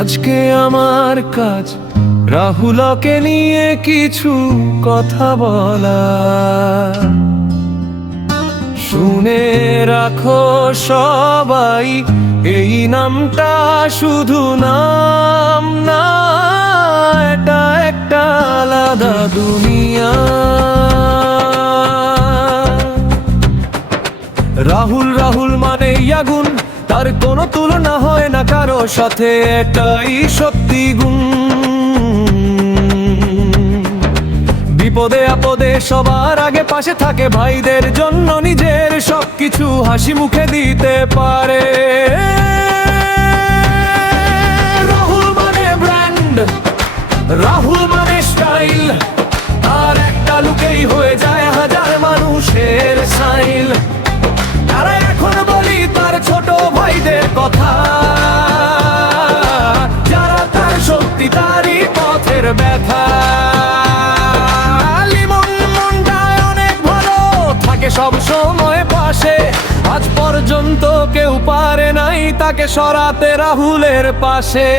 আজকে আমার কাজ রাহুলকে নিয়ে কিছু কথা বলা। শুনে রাখো সবাই, এই নামটা শুধু নাম না, এটা একটা আলাদা দুনিয়া। রাহুল রাহুল মানে আগুন, তার কোনো তুলনা হয় না কারো সাথে, এটাই সত্যি গুণ। বিপদে আপদে সবার আগে পাশে থাকে, ভাইদের জন্য নিজের সবকিছু হাসি মুখে দিতে পারে। রাহুল মানে ব্র্যান্ড, রাহুল মানে স্টাইল, আর একটা লুকেই হয়ে যায় হাজার মানুষের সাইল। তারা এখন বলি তার ছোট ভাইদের কথা, যারা তার শক্তি তারই পথের ব্যথা। লিমন মনটায় অনেক ভালো, থাকে সব সময় পাশে, আজ পর্যন্ত কেউ পারে নাই তাকে সরাতে রাহুলের পাশে।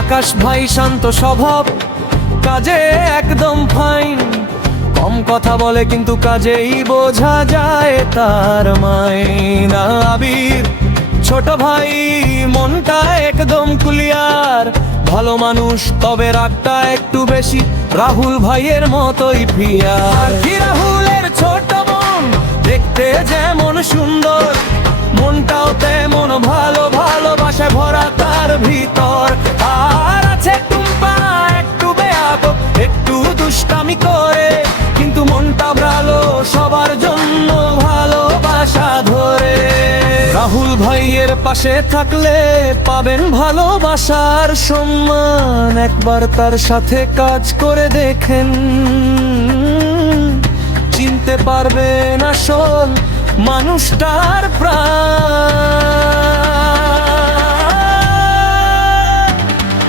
আকাশ ভাই শান্ত স্বভাব, কাজে একদম ফাইন, কম কথা বলে কিন্তু কাজেই বোঝা যায় তার মাইনা। আবির ছোট ভাই, মনটা একদম ক্লিয়ার, ভালো মানুষ তবে রাগটা একটু বেশি, রাহুল ভাইয়ের মতোই প্রিয়ার। রাহুলের ছোট বোন দেখতে যেমন সুন্দর, মনটাও তেমন ভালো, ভালোবাসায় ভরা তার ভিতর। আর আছে টুম্পা একটু বেয়াদব, একটু দুষ্টামি করে, কিন্তু মনটা ভালো, সবার জন্য ভালোবাসা ধরে। রাহুল ভাইয়ের পাশে থাকলে পাবেন ভালোবাসার সম্মান, একবার তার সাথে কাজ করে দেখেন, চিনতে পারবেন আসল মানুষটার প্রাণ।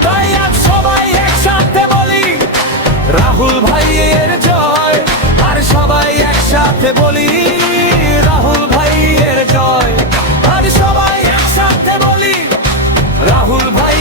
তাই আজ সবাই একসাথে বলি রাহুল ভাইয়ের জয়, আর সবাই একসাথে বলি রাহুল ভাইয়ের জয়, আর সবাই একসাথে বলি রাহুল ভাই।